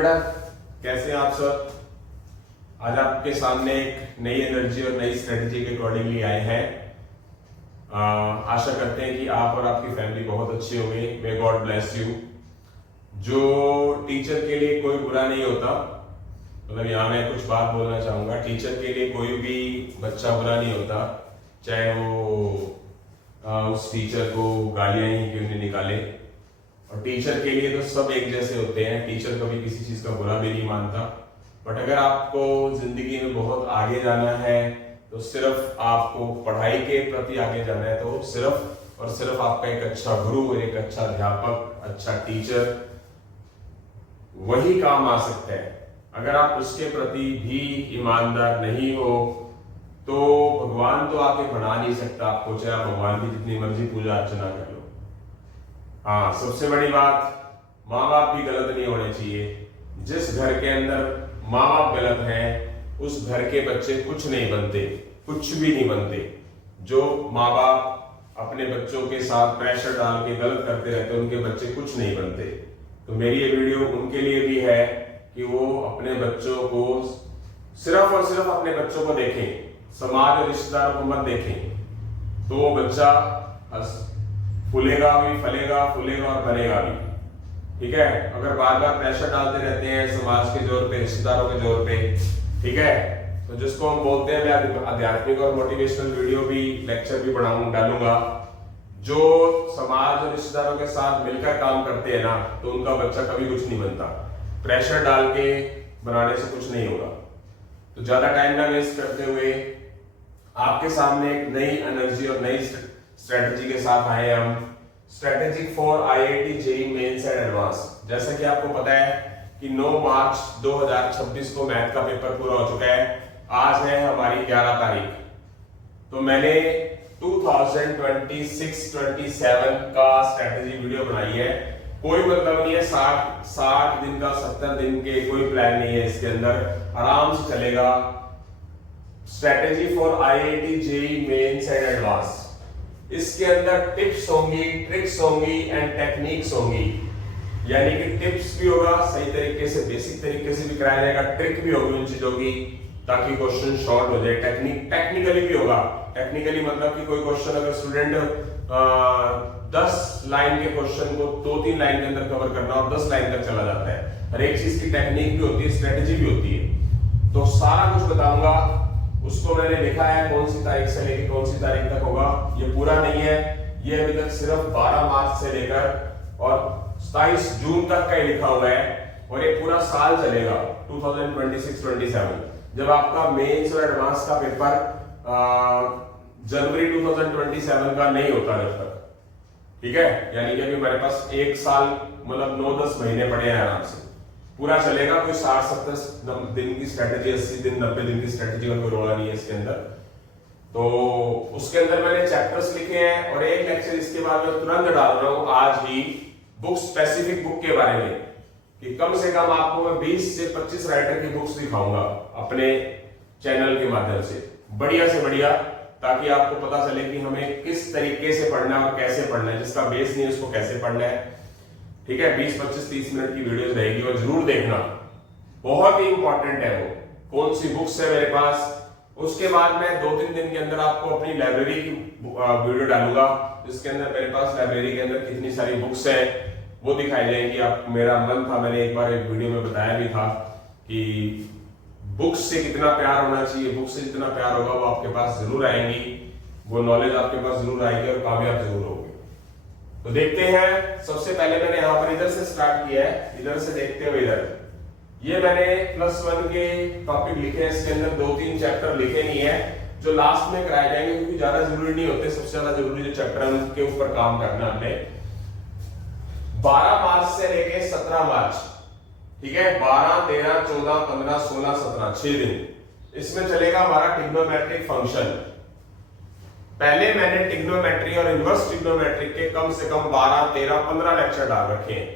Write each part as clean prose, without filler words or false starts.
बेटा, कैसे हैं आप सब? आज आपके सामने एक नई एनर्जी और नई स्ट्रेटजी के अकॉर्डिंगली आए हैं। आशा करते हैं कि आप और आपकी फैमिली बहुत अच्छी होगी। May God bless you. जो टीचर के लिए कोई बुरा नहीं होता, मतलब यहाँ मैं कुछ बात बोलना चाहूंगा। टीचर के लिए कोई भी बच्चा बुरा नहीं होता, चाहे वो उस टीचर को गालियां ही क्यों नहीं निकाले। और टीचर के लिए तो सब एक जैसे होते हैं। टीचर कभी किसी चीज का बुरा भी नहीं मानता। बट अगर आपको जिंदगी में बहुत आगे जाना है, तो सिर्फ आपको पढ़ाई के प्रति आगे जाना है, तो सिर्फ और सिर्फ आपका एक अच्छा गुरु और एक अच्छा अध्यापक, अच्छा टीचर वही काम आ सकता है। अगर आप उसके प्रति भी ईमानदार नहीं हो, तो भगवान तो आके बना नहीं सकता आपको, चाहे आप भगवान की जितनी मर्जी पूजा अर्चना कर लो। हाँ, सबसे बड़ी बात, माँ बाप भी गलत नहीं होने चाहिए। जिस घर के अंदर माँ बाप गलत हैं, उस घर के बच्चे कुछ नहीं बनते, कुछ भी नहीं बनते। जो माँ बाप अपने बच्चों के साथ प्रेशर डाल के गलत करते रहते हैं, उनके बच्चे कुछ नहीं बनते। तो मेरी ये वीडियो उनके लिए भी है कि वो अपने बच्चों को सिर्फ और सिर्फ अपने बच्चों को देखें, समाज और रिश्तेदारों को मत देखें। तो वो बच्चा फूलेगा भी, फलेगा, फूलेगा और बनेगा भी। ठीक है? अगर बार बार प्रेशर डालते रहते हैं समाज के जोर पे, रिश्तेदारों के जोर पे, ठीक है, तो जिसको हम बोलते हैं, मैं आध्यात्मिक और मोटिवेशनल वीडियो भी, लेक्चर भी डालूंगा। जो समाज और रिश्तेदारों के साथ मिलकर काम करते हैं ना, तो उनका बच्चा कभी कुछ नहीं बनता। प्रेशर डाल के बनाने से कुछ नहीं होगा। तो ज्यादा टाइम ना वेस्ट करते हुए आपके सामने एक नई एनर्जी और नई स्ट्रेटजी के साथ आए हैं हम। Strategic for IIT JEE mains and advance. जैसा कि आपको पता है कि 9 मार्च 2026 को मैथ का पेपर पूरा हो चुका है। आज है हमारी 11 तारीख। तो मैंने 2026-27 का स्ट्रेटेजी वीडियो बनाई है। कोई मतलब नहीं है 60 दिन का, 70 दिन के, कोई प्लान नहीं है इसके अंदर, आराम से चलेगा। Strategy for IIT JEE mains and advance. इसके अंदर टिप्स होंगी, ट्रिक्स होंगी एंड टेक्निक्स होंगी। यानी कि टिप्स भी होगा, सही तरीके से, बेसिक तरीके से भी कराया जाएगा, ट्रिक भी होगी उन चीजों की, ताकि क्वेश्चन शॉर्ट हो जाए। टेक्निकली भी होगा। टेक्निकली मतलब कि कोई क्वेश्चन अगर स्टूडेंट 10 लाइन के क्वेश्चन को 2-3 लाइन के अंदर कवर करना और 10 लाइन तक चला जाता है। हर एक चीज की टेक्निक भी होती है, स्ट्रेटेजी भी होती है। तो सारा कुछ बताऊंगा। उसको मैंने लिखा है कौन सी तारीख से लेकर कौन सी तारीख तक होगा। ये पूरा नहीं है, ये अभी तक सिर्फ 12 मार्च से लेकर और 27 जून तक का ही लिखा हुआ है। और ये पूरा साल चलेगा 2026-27। जब आपका मेंस और एडवांस का पेपर जनवरी 2027 का नहीं होता जब तक, ठीक है, यानी कि अभी हमारे पास 1 साल मतलब 9-10 महीने पड़े हैं आराम से। पूरा चलेगा। कोई 60-70 दिन की स्ट्रेटेजी, 80 दिन, 90 दिन की स्ट्रेटेजी का कोई रोड़ा नहीं है इसके अंदर। तो उसके अंदर मैंने चैप्टर्स लिखे हैं और एक लेक्चर इसके बाद मैं तुरंत डाल रहा हूं आज ही, बुक, स्पेसिफिक बुक के बारे में, कि कम से कम आपको मैं 20 से 25 राइटर की बुक्स दिखाऊंगा अपने चैनल के माध्यम से, बढ़िया से बढ़िया, ताकि आपको पता चले कि हमें किस तरीके से पढ़ना है और कैसे पढ़ना है। जिसका बेस नहीं है उसको कैसे पढ़ना है। ठीक है? 20, 25, 30 मिनट की वीडियोस रहेगी और जरूर देखना, बहुत ही इंपॉर्टेंट है वो। कौन सी बुक्स है मेरे पास। उसके बाद मैं 2-3 दिन के अंदर आपको अपनी लाइब्रेरी की वीडियो डालूंगा, जिसके अंदर मेरे पास लाइब्रेरी के अंदर कितनी सारी बुक्स है वो दिखाई जाएंगी। आप, मेरा मन था, मैंने एक बार एक वीडियो में बताया भी था कि बुक्स से कितना प्यार होना चाहिए। बुक्स से जितना प्यार होगा वो आपके पास जरूर आएंगी, वो नॉलेज आपके पास जरूर आएगी और कामयाब जरूर होगी। तो देखते हैं। सबसे पहले मैंने यहाँ पर इधर से स्टार्ट किया है, इधर से देखते हुए इधर। ये मैंने +1 के टॉपिक लिखे हैं। इसके अंदर 2-3 चैप्टर लिखे नहीं है, जो लास्ट में कराए जाएंगे, क्योंकि ज्यादा जरूरी नहीं होते। सबसे ज्यादा जरूरी जो चैप्टर है उनके ऊपर काम करना हमने। 12 मार्च से लेके 17 मार्च, ठीक है, 12, 13, 14, 15, 16, 17, 6 दिन इसमें चलेगा हमारा ट्रिग्नोमेट्रिक फंक्शन। पहले मैंने ट्रिग्नोमेट्री और इनवर्स ट्रिग्नोमेट्री के कम से कम 12, 13, 15 लेक्चर डाल रखे हैं।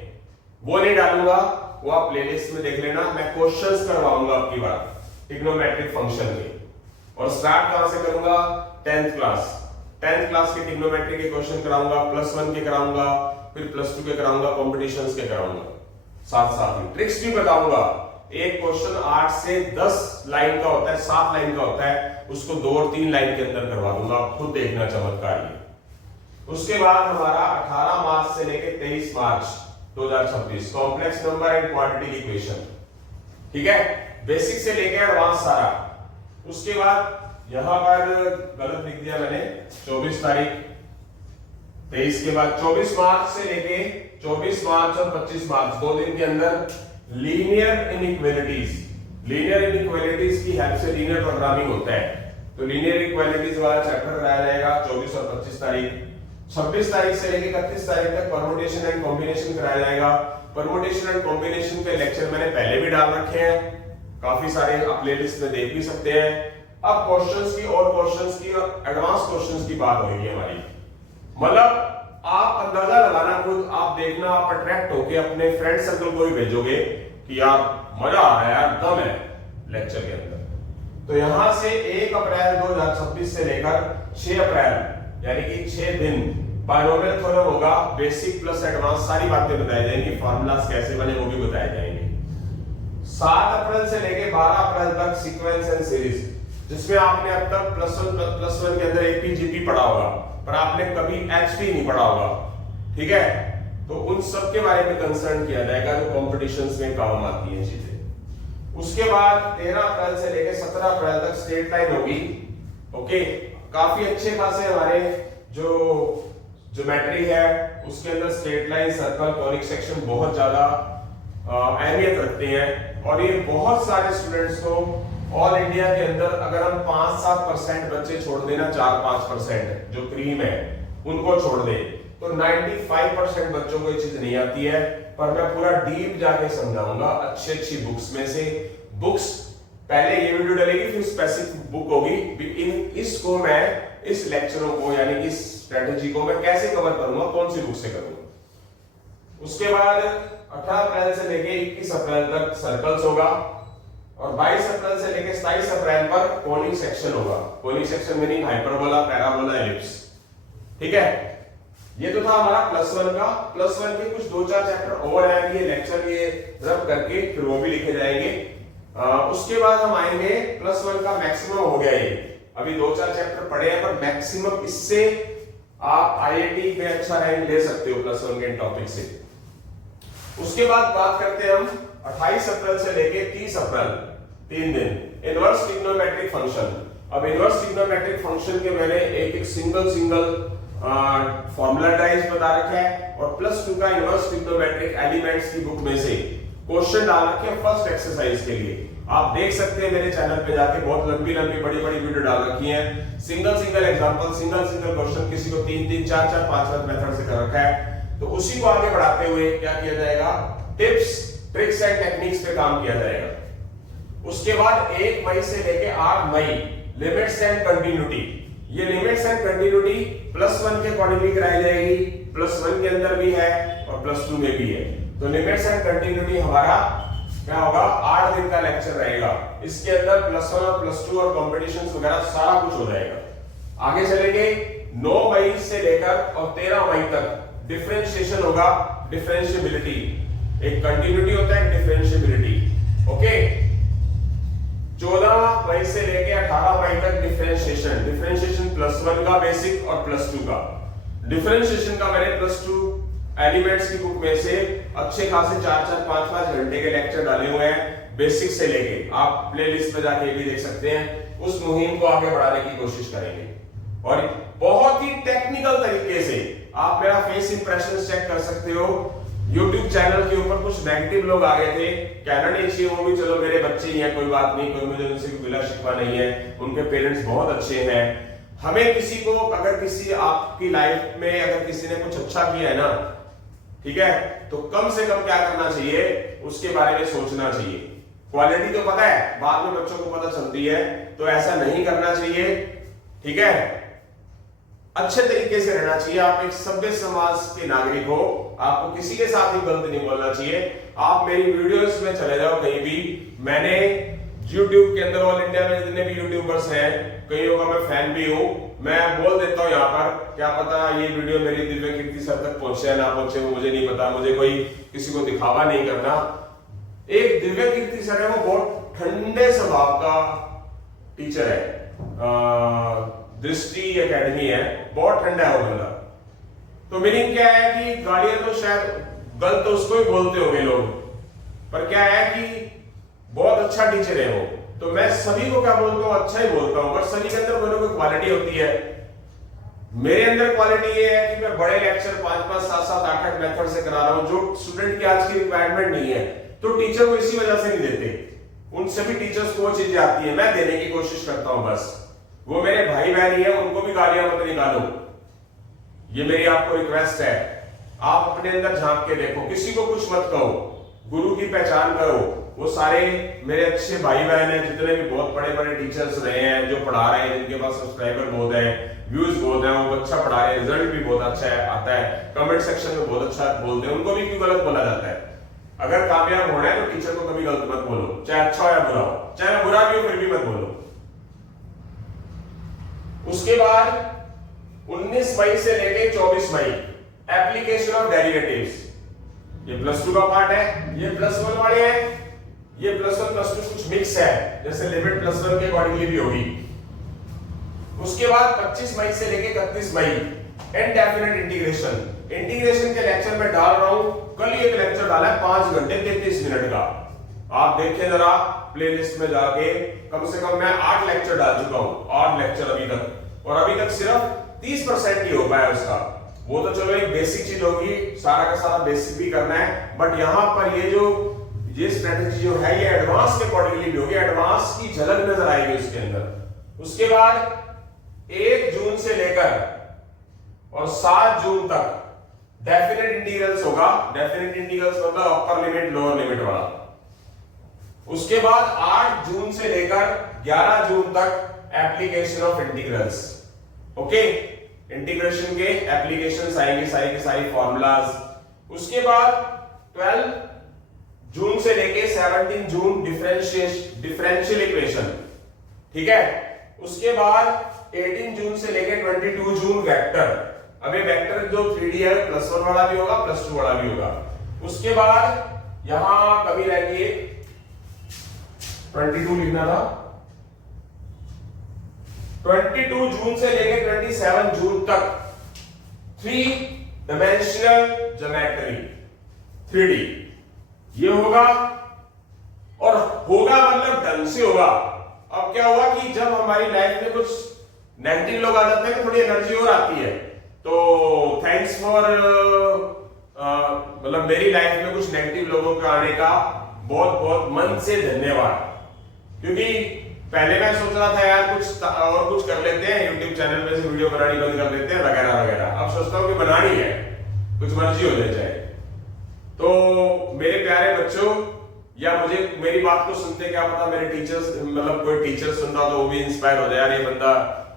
वो नहीं डालूंगा, वो आप प्लेलिस्ट में देख लेना। मैं क्वेश्चंस करवाऊंगा आपकी बात ट्रिग्नोमेट्रिक फंक्शन के। और स्टार्ट कहां से करूंगा? 10th क्लास के ट्रिग्नोमेट्री के क्वेश्चन कराऊंगा, +1 के कराऊंगा, फिर +2 के कराऊंगा, कॉम्पिटिशंस के कराऊंगा। साथ साथ ही ट्रिक्स भी बताऊंगा। एक क्वेश्चन 8 से 10 लाइन का होता है, 7 लाइन का होता है, उसको 2 और 3 लाइन के अंदर करवा दूंगा, खुद देखना चमत्कार ये। उसके बाद हमारा 18 मार्च से लेकर 23 मार्च 2026 complex number and quantity equation, ठीक है, बेसिक से लेकर एडवांस सारा। उसके बाद यहां पर गलत लिख दिया मैंने, 24 तारीख 23 के बाद 24 मार्च से लेके 24 मार्च और 25 मार्च 2 दिन के अंदर लीनियर इनइक्वालिटीज की हेल्प से लीनियर प्रोग्रामिंग होता है, तो लीनियर इक्वालिटीज वाला चैप्टर कराया जाएगा 24 और 25 तारीख। 26 तारीख से लेके 31 तारीख तक परमुटेशन एंड कॉम्बिनेशन कराया जाएगा। परमुटेशन एंड कॉम्बिनेशन के लेक्चर मैंने पहले भी डाल रखे हैं, काफी सारे आप प्लेलिस्ट में देख भी सकते हैं। अब क्वेश्चंस की और क्वेश्चंस की एडवांस क्वेश्चंस की बात होगी हमारी, मतलब आप अंदाजा लगाना खुद, आप देखना, आप अट्रैक्ट होके अपने फ्रेंड सर्कल को भी भेजोगे कि यार मजा आ रहा है यार, दम है लेक्चर के अंदर। तो यहां से 1 अप्रैल 2026 से लेकर 6 अप्रैल यानी कि 6 दिन बायनोमियल थ्योरम होगा, बेसिक प्लस एडवांस सारी बातें बताई जाएंगी, फार्मूलाज कैसे बने वो भी बताए जाएंगे। 7 अप्रैल से लेके 12 अप्रैल तक सीक्वेंस एंड सीरीज, जिसमें आपने अब तक प्लस वन के अंदर एपीजीपी पढ़ा होगा, पर आपने कभी एचपी नहीं पढ़ा होगा, ठीक है, तो उन सब के बारे में कंसर्न किया जाएगा जो कॉम्पिटिशंस में काम आती है चीजें। उसके बाद 13 अप्रैल से लेके 17 अप्रैल तक स्ट्रेट लाइन होगी, ओके, काफी अच्छे खासे हमारे जो ज्योमेट्री है उसके अंदर straight line, circle, conic section बहुत ज्यादा अहमियत रखते हैं, और ये बहुत सारे स्टूडेंट्स को ऑल इंडिया के अंदर अगर हम 5-7% बच्चे छोड़ देना, 4-5% जो क्रीम है उनको छोड़ दे, तो 95% बच्चों को ये चीज नहीं आती है। पर मैं पूरा डीप जाके समझाऊंगा अच्छी बुक्स में से। बुक्स पहले ये वीडियो डलेगी, फिर स्पेसिफिक बुक होगी, इसको मैं इस लेक्चरों को यानी इस स्ट्रेटेजी को मैं कैसे कवर करूंगा, कौन सी बुक से करूंगा। उसके बाद 18 अप्रैल से लेके 21 अप्रैल तक सर्कल्स होगा, और 22 अप्रैल से लेके 27 अप्रैल पर कोनिक सेक्शन होगा। Conic section meaning hyperbola, parabola, ellipse, ठीक है। ये तो था हमारा +1 का। +1 के कुछ 2-4 चैप्टर और आएंगे, लेक्चर ये रब करके फिर वो भी लिखे जाएंगे। उसके बाद हम आएंगे +1 का मैक्सिमम हो गया ये, अभी 2-4 चैप्टर पढ़े हैं, पर मैक्सिमम इससे आप आईआईटी में अच्छा रैंक ले सकते हो +1 के टॉपिक से। उसके बाद बात करते हैं हम 28 अप्रैल से लेके 30 अप्रैल 3 दिन इनवर्स ट्रिग्नोमेट्रिक फंक्शन। अब इनवर्स ट्रिग्नोमेट्रिक फंक्शन के मैंने एक सिंगल फॉर्मूला टाइप्स बता रखा है, और +2 का इनवर्स ट्रिग्नोमेट्रिक एलिमेंट्स की बुक में से क्वेश्चन डाल रखे हैं फर्स्ट एक्सरसाइज के लिए। आप देख सकते हैं मेरे चैनल पे जाके, बहुत लंबी बड़ी वीडियो डाल रखी है, सिंगल एग्जांपल, सिंगल क्वेश्चन, किसी को 3-3, 4-4, 5-5 मेथड से कर रखा है। तो उसी को आगे बढ़ाते हुए क्या किया जाएगा, टिप्स, ट्रिक्स एंड टेक्निक्स पे काम किया जाएगा। उसके बाद 1 मई से लेके 8 मई लिमिट्स एंड कंटिन्यूटी। ये लिमिट्स एंड कंटिन्यूटी +1 के अकॉर्डिंगली कराई जाएगी, +1 के अंदर भी है और +2 में भी है। तो लिमिट्स एंड कंटिन्यूटी हमारा क्या होगा, 8 दिन का लेक्चर रहेगा। इसके अंदर +1 और +2 और कॉम्पिटिशंस वगैरह सारा कुछ हो जाएगा। आगे चलेंगे 9 मई से लेकर और 13 मई तक डिफरेंशिएशन होगा, डिफरेंशिएबिलिटी, एक कंटिन्यूटी होता है, डिफरेंशिएबिलिटी, ओके। 14 मई से लेके 18 मई तक डिफरेंशिएशन +1 का बेसिक और +2 का। डिफरेंशिएशन का मैंने +2 एलिमेंट्स की बुक में से अच्छे खासे 4-4, 5-5 घंटे के लेक्चर डाले हुए हैं, बेसिक से लेके। आप प्लेलिस्ट में जाके भी देख सकते हैं। उस मुहिम को आगे बढ़ाने की कोशिश करेंगे, और बहुत ही टेक्निकल तरीके से आप मेरा फेस इंप्रेशन चेक कर सकते हो। YouTube चैनल के ऊपर कुछ नेगेटिव लोग आ गए थे, कहना नहीं चाहिए, वो भी चलो मेरे बच्चे ही हैं, कोई बात नहीं, कोई मुझे उनसे गिला शिकवा नहीं है, उनके पेरेंट्स बहुत अच्छे हैं। हमें किसी को, अगर किसी आपकी लाइफ में अगर किसी ने कुछ अच्छा किया है ना, ठीक है, तो कम से कम क्या करना चाहिए, उसके बारे में सोचना चाहिए। क्वालिटी तो पता है, बाद में बच्चों को पता चलती है, तो ऐसा नहीं करना चाहिए, ठीक है। अच्छे तरीके से रहना चाहिए, आप एक सभ्य समाज के नागरिक हो, आपको किसी के साथ भी गलत नहीं बोलना चाहिए। आप मेरी वीडियोस में चले जाओ कहीं भी, मैंने YouTube के अंदर ऑल इंडिया में जितने भी यूट्यूबर्स हैं, कईयों का मैं फैन भी हूं, मैं बोल देता हूँ यहाँ पर, क्या पता ये वीडियो मेरी दिव्य कीर्ति सर तक पहुंचे या ना पहुंचे, वो मुझे नहीं पता, मुझे कोई किसी को दिखावा नहीं करना। एक दिव्य कीर्ति सर है, वो बहुत ठंडे स्वभाव का टीचर है, दृष्टि एकेडमी है, बहुत ठंडा है वो बंदा। तो मीनिंग क्या है कि गालियां तो शायद गलत तो उसको ही बोलते होंगे लोग, पर क्या है कि बहुत अच्छा टीचर है वो। तो मैं सभी को क्या बोलता हूँ, अच्छा ही बोलता हूँ, पर सभी के अंदर कोई ना कोई क्वालिटी होती है। मेरे अंदर क्वालिटी ये है कि मैं बड़े लेक्चर 5-5, 7-7, 8-8 मेथड से करा रहा हूँ, जो स्टूडेंट की आज की रिक्वायरमेंट नहीं है। तो टीचर को इसी वजह से नहीं देते, उन सभी टीचर्स को वो चीजें आती है, मैं देने की कोशिश करता हूं बस। वो मेरे भाई बहन ही है, उनको भी गालियां मत निकालो, ये मेरी आपको रिक्वेस्ट है। आप अपने अंदर झांक के देखो, किसी को कुछ मत कहो, गुरु की पहचान करो। वो सारे मेरे अच्छे भाई बहन हैं, जितने भी बहुत बड़े बड़े टीचर्स रहे हैं, जो पढ़ा रहे हैं, जिनके पास सब्सक्राइबर बहुत है, व्यूज बहुत है, वो अच्छा पढ़ा रहे हैं, रिजल्ट भी बहुत अच्छा है, आता है, कमेंट सेक्शन में बहुत अच्छा बोलते हैं, उनको भी क्यों गलत बोला जाता है? अगर कामयाब होना है तो टीचर को कभी गलत मत बोलो, चाहे अच्छा हो या बुरा हो, चाहे बुरा भी हो फिर भी मत बोलो। उसके बाद 19 मई से लेके 24 मई एप्लीकेशन ऑफ डेरिवेटिव्स, ये प्लस 2 का पार्ट है, ये प्लस 1 वाले हैं, ये प्लस 1 प्लस 2 कुछ मिक्स है, जैसे लिमिट प्लस 1 के अकॉर्डिंगली भी होगी। उसके बाद 25 मई से लेके 31 मई इनडेफिनिट इंटीग्रेशन, इंटीग्रेशन के लेक्चर में डाल रहा हूं। कल ही एक लेक्चर डाला है 5 घंटे 33 मिनट का, आप देखें जरा प्लेलिस्ट में जाके, कम से कम मैं 8 लेक्चर डाल चुका हूं, 8 लेक्चर अभी तक, और अभी तक सिर्फ 30% ही हो पाया उसका। वो तो चलो एक बेसिक चीज होगी, सारा का सारा बेसिक भी करना है, बट यहां पर ये स्ट्रेटेजी जो है ये एडवांस के अकॉर्डिंगली भी होगी, एडवांस की झलक नजर आएगी उसके अंदर। उसके बाद 1 जून से लेकर और 7 जून तक डेफिनेट इंटीग्रल्स होगा, डेफिनेट इंटीग्रल्स मतलब अपर लिमिट लोअर लिमिट वाला। उसके बाद 8 जून से लेकर 11 जून तक application of integrals, okay, integration के एप्लीकेशंस आएंगे, सारी के सारी फॉर्मूलाज। उसके बाद 12 जून से लेके 17 जून डिफरेंशियल इक्वेशन, ठीक है। उसके बाद 18 जून से लेके 22 जून वेक्टर। अभी वेक्टर जो 3D है प्लस 1 वाला भी होगा, प्लस 2 वाला भी होगा। उसके बाद यहां कभी रहेंगे 22 लिखना था, 22 जून से लेके 27 जून तक 3 डायमेंशनल ज्योमेट्री 3D ये होगा, और होगा मतलब ढंग से होगा। अब क्या हुआ कि जब हमारी लाइफ में कुछ नेगेटिव लोग आ जाते हैं, थोड़ी एनर्जी और आती है, तो थैंक्स फॉर मतलब मेरी लाइफ में कुछ नेगेटिव लोगों का आने का बहुत बहुत मन से धन्यवाद। क्योंकि पहले मैं सोच रहा था यार कुछ और कुछ कर लेते हैं, YouTube चैनल में से वीडियो बनानी बंद कर देते हैं वगैरह वगैरह। अब सोचता हूँ कि बनानी है, कुछ मर्जी हो जाए। तो मेरे प्यारे बच्चों, या मुझे मेरी बात को सुनते क्या पता मेरे टीचर्स, मतलब कोई टीचर सुन रहा तो वो भी इंस्पायर हो जाए, यार ये बंदा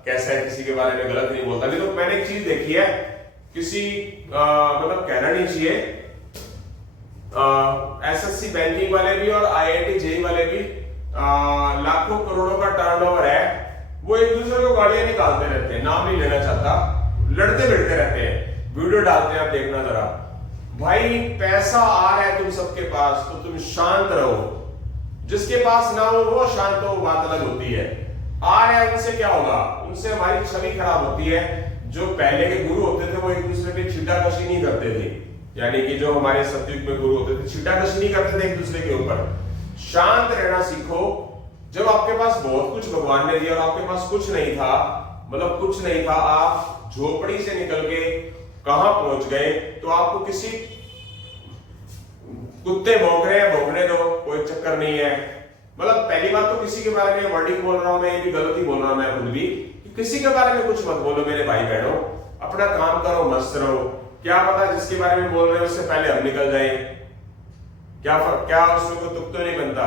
कैसा है, किसी के बारे में गलत नहीं बोलता। नहीं तो मैंने एक चीज देखी है, किसी मतलब कहना नहीं चाहिए, एसएससी बैंकिंग वाले भी और IIT जेईई वाले भी लाखों करोड़ों का टर्नओवर है, वो एक दूसरे को गालियां निकालते रहते हैं, नाम नहीं लेना चाहता, लड़ते भिड़ते रहते हैं, वीडियो डालते हैं। आप देखना जरा, भाई पैसा आ रहा है तुम सबके पास तो तुम शांत रहो, जिसके पास ना हो वो शांत हो, बात अलग होती है। आ रहा है उनसे क्या होगा, उनसे हमारी छवि खराब होती है। जो पहले के गुरु होते थे वो एक दूसरे पे छीटाकशी नहीं करते थे, यानी कि जो हमारे सतयुग में गुरु होते थे छीटाकशी नहीं करते थे एक दूसरे के ऊपर। शांत रहना सीखो। जब आपके पास बहुत कुछ भगवान ने दिया और आपके पास कुछ नहीं था, मतलब कुछ नहीं था, आप झोपड़ी से निकल के कहां पहुंच गए, तो आपको किसी कुत्ते भौंक रहे हैं भौंकने दो, कोई चक्कर नहीं है। मतलब पहली बात तो किसी के बारे में वर्डिंग बोल रहा हूं मैं, ये भी गलत ही बोल रहा हूं मैं खुद भी, किसी के बारे में कुछ मत बोलो मेरे भाई बहनों, अपना काम करो, मस्त रहो। क्या पता जिसके बारे में बोल रहे हो उससे पहले हम निकल जाए, क्या उसमें कोई तुक तो नहीं बनता।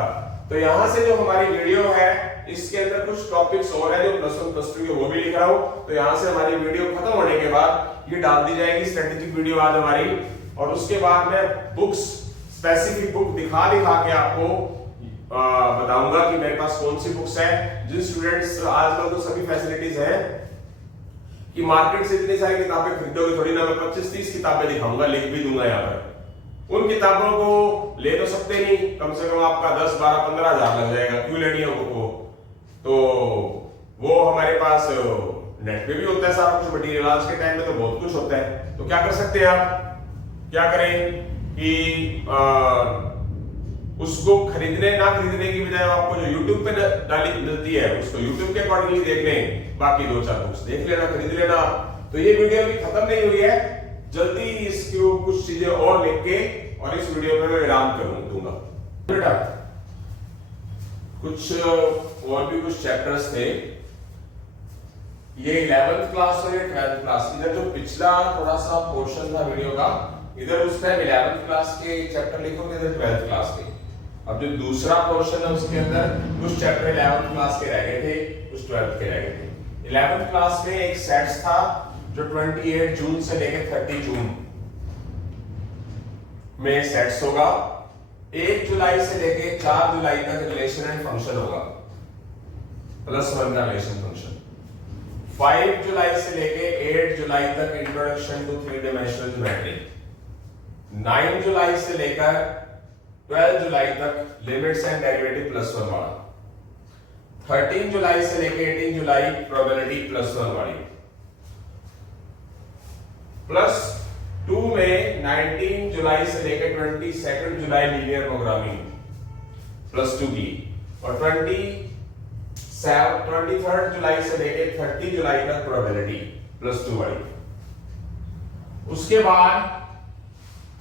तो यहां से जो हमारी वीडियो है इसके अंदर कुछ टॉपिक्स और है जो प्लस 1 प्लस 2 के, वो भी लिख रहा हूं। तो यहां से हमारी वीडियो खत्म होने के बाद ये डाल दी जाएगी स्ट्रेटेजिक वीडियो आज हमारी, और उसके बाद मैं बुक्स, स्पेसिफिक बुक दिखा के आपको बताऊंगा कि मेरे पास कौन सी बुक्स है। जिन स्टूडेंट्स, आजकल तो सभी फैसिलिटीज है, कि मार्केट से इतनी सारी किताबें खरीदोगे थोड़ी ना, मैं 25-30 किताबें दिखाऊंगा, लिख भी दूंगा यहाँ पर। उन किताबों को ले तो सकते नहीं, कम से कम आपका 10, 12, 15 हजार लग जाएगा, क्यों लेनी है वो? तो वो हमारे पास नेट पे भी होता है सारा कुछ मटेरियल, आज के टाइम में तो बहुत कुछ होता है। तो क्या कर सकते हैं आप, क्या करें कि उसको खरीदने ना खरीदने की बजाय आपको जो YouTube पे डाली मिलती है उसको YouTube के अकॉर्डिंगली देख लें, बाकी 2-4 बुक्स देख लेना, खरीद लेना। तो ये वीडियो अभी खत्म नहीं हुई है, जल्दी इसको कुछ चीजें और लिख के और इस वीडियो में मैं विराम दूंगा। बेटा कुछ और भी कुछ चैप्टर्स थे, ये 11th क्लास और ये 12th क्लास, इधर जो पिछला थोड़ा सा पोर्शन था वीडियो का, इधर उस टाइम 11th क्लास के चैप्टर लिखोगे, इधर 12th क्लास के। अब जो दूसरा पोर्शन है उसके अंदर कुछ चैप्टर 11th क्लास के रह गए थे, कुछ 12th के रह गए थे। 11th क्लास में एक सेट्स था जो 28 जून से लेकर 30 जून में सेट्स होगा। 1 जुलाई से लेकर 4 जुलाई तक रिलेशन एंड फंक्शन होगा, +1 का रिलेशन फंक्शन। 5 जुलाई से लेकर 8 जुलाई तक इंट्रोडक्शन टू 3 डायमेंशनल ज्योमेट्री। 9 जुलाई से लेकर 12 जुलाई तक लिमिट्स एंड डेरिवेटिव +1 वाला। 13 जुलाई से लेकर 18 जुलाई प्रोबेबिलिटी +1 वाली। +2 में 19 जुलाई से लेकर 22 जुलाई लीनियर प्रोग्रामिंग +2 की, और 23 जुलाई से लेकर 30 जुलाई तक प्रोबेबिलिटी +2 वाली। उसके बाद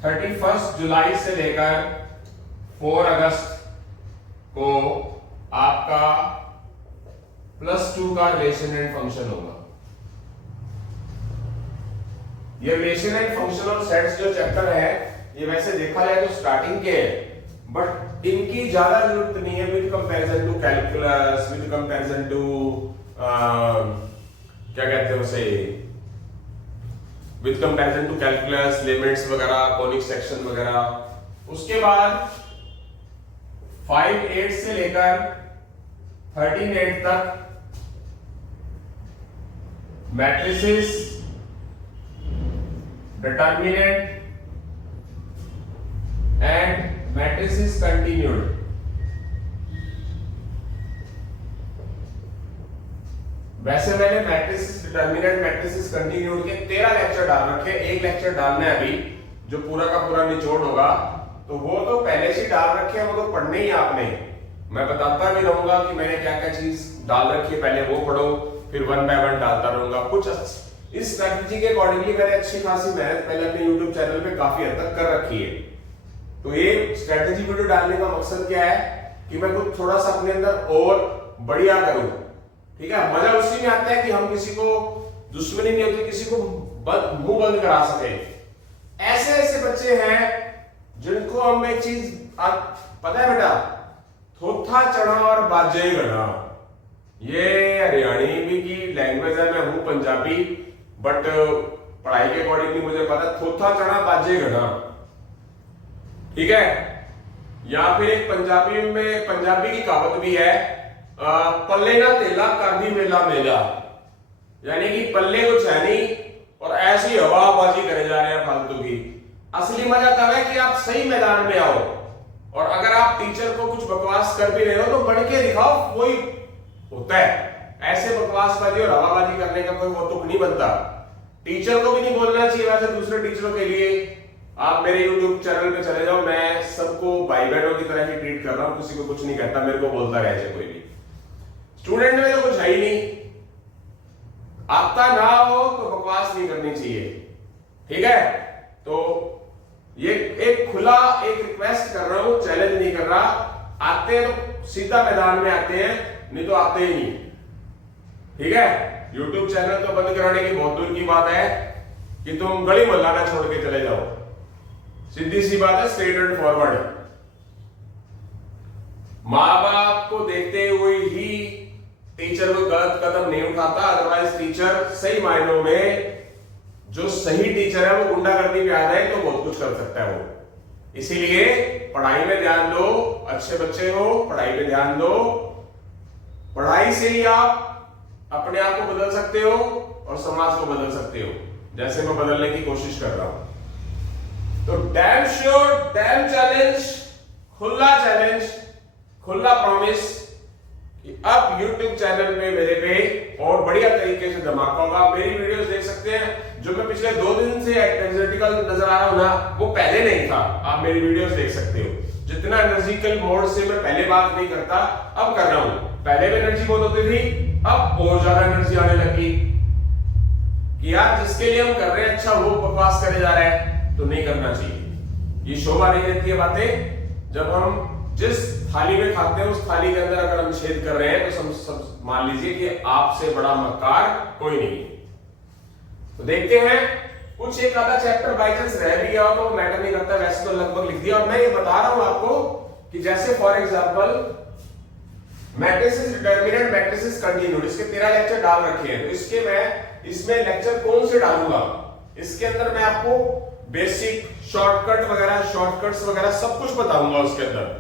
31 जुलाई से लेकर 4 अगस्त को आपका +2 का रिलेशन एंड फंक्शन होगा। ये रिलेशन एंड फंक्शन और सेट्स जो चैप्टर है, ये वैसे देखा जाए तो स्टार्टिंग के है, बट इनकी ज्यादा जरूरत नहीं है with comparison to calculus, with comparison to क्या कहते हैं उसे, with comparison to calculus, limits वगैरह, कॉनिक सेक्शन वगैरह। उसके बाद 5-8 से लेकर 13-8 तक matrices, determinant and matrices continued. वैसे मैंने मैट्रिसेस, डिटर्मिनेंट, मैट्रिसेस कंटिन्यूड के 13 लेक्चर डाल रखे, एक लेक्चर डालना है अभी जो पूरा का पूरा निचोड़ होगा, तो वो तो पहले से डाल रखे हैं, वो तो पढ़ने ही आपने। मैं बताता भी रहूंगा कि मैंने क्या क्या चीज डाल रखी है, पहले वो पढ़ो, फिर 1 बाय 1 डालता रहूंगा। कुछ इस स्ट्रेटजी के अकॉर्डिंगली मैंने अच्छी खासी मेहनत पहले अपने YouTube चैनल पे काफी हद तक कर रखी है। तो ये स्ट्रेटजी वीडियो डालने का मकसद क्या है कि मैं कुछ थोड़ा सा अपने अंदर और बढ़िया करूं, ठीक है। मजा उसी में आता है कि हम किसी को दुश्मनी नहीं होती, किसी को मुंह बंद करा सके। ऐसे ऐसे बच्चे हैं जिनको हम एक चीज पता है बेटा, थोथा चढ़ा और बाजे गढ़ा, ये हरियाणवी की लैंग्वेज है। मैं हूं पंजाबी, बट पढ़ाई के अकॉर्डिंगली मुझे पता, थोथा चढ़ा बाजे गढ़ा, ठीक है। या फिर एक पंजाबी की कहावत भी है, पल्ले ना तेला कर दी मेला मेला, यानी कि पल्ले कुछ है नहीं और ऐसी हवाबाजी करे जा रहे हैं फालतू की। असली मजा तब है कि आप सही मैदान में आओ, और अगर आप टीचर को कुछ बकवास कर भी रहे हो तो बढ़ के दिखाओ, वही होता है। ऐसे बकवासबाजी और हवाबाजी करने का कोई वो तुक नहीं बनता। टीचर को भी नहीं बोलना चाहिए, वैसे दूसरे टीचरों के लिए आप मेरे YouTube चैनल पे चले जाओ, मैं सबको भाई बहनों की तरह ही ट्रीट कर रहा हूं, किसी को कुछ नहीं कहता, मेरे को बोलता रहे कोई भी। स्टूडेंट में तो कुछ है ही नहीं, आता ना हो तो बकवास नहीं करनी चाहिए, ठीक है। तो ये एक खुला एक रिक्वेस्ट कर रहा हूं, चैलेंज नहीं कर रहा। आते हैं तो सीधा मैदान में आते हैं, नहीं तो आते ही नहीं, ठीक है। YouTube चैनल तो बंद कराने की बहुत दूर की बात है कि तुम गली मोहल्ला ना छोड़ के चले जाओ, सीधी सी बात है, स्ट्रेट एंड फॉरवर्ड। माँ बाप को देखते हुए ही टीचर को गलत कदम नहीं उठाता, अदरवाइज टीचर सही मायनों में जो सही टीचर है वो गुंडागर्दी पे आ जाए तो बहुत कुछ कर सकता है वो। इसीलिए पढ़ाई में ध्यान दो, अच्छे बच्चे हो, पढ़ाई पे ध्यान दो। पढ़ाई से ही आप अपने आप को बदल सकते हो और समाज को बदल सकते हो, जैसे मैं बदलने की कोशिश कर रहा हूं। तो डैम श्योर, डैम चैलेंज, खुला प्रॉमिस कि अब YouTube चैनल पे मेरे पे और बढ़िया तरीके से धमाका होगा। मेरी वीडियोस देख सकते हैं, जो मैं पिछले 2 दिन से एनर्जेटिकल नजर आ रहा हूं ना, वो पहले नहीं था। आप मेरी वीडियोस देख सकते हो, जितना एनर्जिकल मोड से मैं पहले बात नहीं करता, अब कर रहा हूं। पहले भी एनर्जी बहुत होती थी, अब और ज्यादा एनर्जी आने लगी कि यार जिसके लिए हम कर रहे हैं अच्छा वो बकवास करे जा रहा है, तो नहीं करना चाहिए। ये शोभा नहीं देती है बातें। जब हम जिस थाली में खाते हैं उस थाली के अंदर अगर हम छेद कर रहे हैं तो सब मान लीजिए कि आपसे बड़ा मक्कार कोई नहीं है। तो देखते हैं, कुछ एक आधा चैप्टर बाई चांस रह भी गया हो तो मैटर नहीं करता, वैसे तो लगभग लिख दिया। और मैं ये बता रहा हूं आपको कि जैसे for example matrices determinant, matrices continued, इसके 13 लेक्चर डाल रखे हैं। तो इसमें लेक्चर कौन से डालूंगा, इसके अंदर मैं आपको बेसिक शॉर्टकट्स वगैरह सब कुछ बताऊंगा। उसके अंदर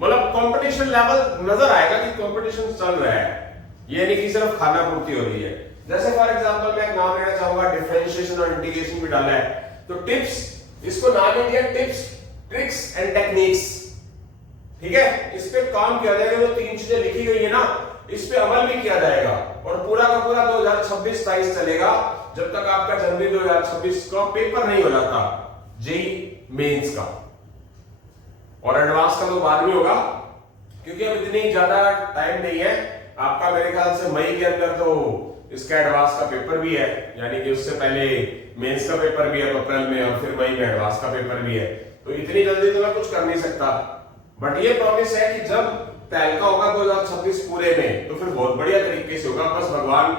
मतलब कंपटीशन लेवल नजर आएगा कि कंपटीशन चल रहा है, ये नहीं कि सिर्फ खाना पूर्ति हो रही है। जैसे फॉर एग्जांपल मैं एक नाम लेना चाहूंगा, डिफरेंशिएशन और इंटीग्रेशन भी डाला है, तो टिप्स, इसको नाम दिया टिप्स, ट्रिक्स एंड टेक्निक्स। ठीक है, इस पे काम किया जाएगा। वो 3 चीजें लिखी गई है ना, इस पे अमल भी किया जाएगा और पूरा का पूरा 2026-27 चलेगा, जब तक आपका जनवरी 2026 का पेपर नहीं हो जाता जेईई मेंस का। और एडवांस का तो बाद में होगा, क्योंकि अब इतनी ज्यादा टाइम नहीं है आपका। मेरे ख्याल से मई के अंदर तो इसका एडवांस का पेपर भी है, यानी कि उससे पहले मेंस का पेपर भी है अप्रैल में, और फिर मई में एडवांस का पेपर भी है। तो इतनी जल्दी तो मैं कुछ कर नहीं सकता, बट ये प्रॉमिस है कि जब तहलका होगा 2026 पूरे में, तो फिर बहुत बढ़िया तरीके से होगा। बस भगवान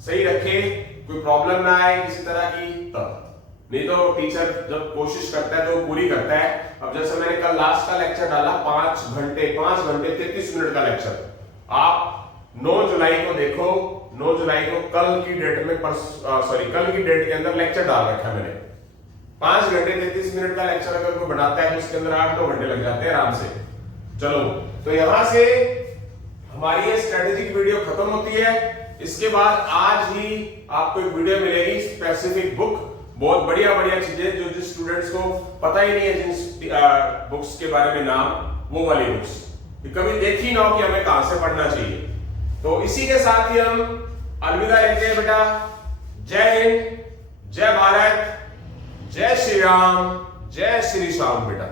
सही रखे, कोई प्रॉब्लम ना आए किसी तरह की, तब नहीं तो टीचर जब कोशिश करता है तो वो पूरी करता है। अब जैसे मैंने कल लास्ट का लेक्चर डाला 5 घंटे 33 मिनट का लेक्चर, आप 9 जुलाई को देखो, 9 जुलाई को कल की डेट में कल की डेट के अंदर लेक्चर डाल रखा है मैंने। 5 घंटे 33 मिनट का लेक्चर अगर कोई बनाता है तो उसके अंदर 8-9 घंटे लग जाते हैं आराम से। चलो, तो यहां से हमारी ये स्ट्रेटेजिक वीडियो खत्म होती है। इसके बाद आज ही आपको एक वीडियो मिलेगी स्पेसिफिक बुक, बहुत बढ़िया चीजें जो जिस स्टूडेंट्स को पता ही नहीं है जिन बुक्स के बारे में नाम, वो वाली बुक्स कभी देखी ना हो कि हमें कहां से पढ़ना चाहिए। तो इसी के साथ ही हम अलविदा लेते हैं बेटा। जय हिंद, जय भारत, जय श्री राम, जय श्री श्याम बेटा।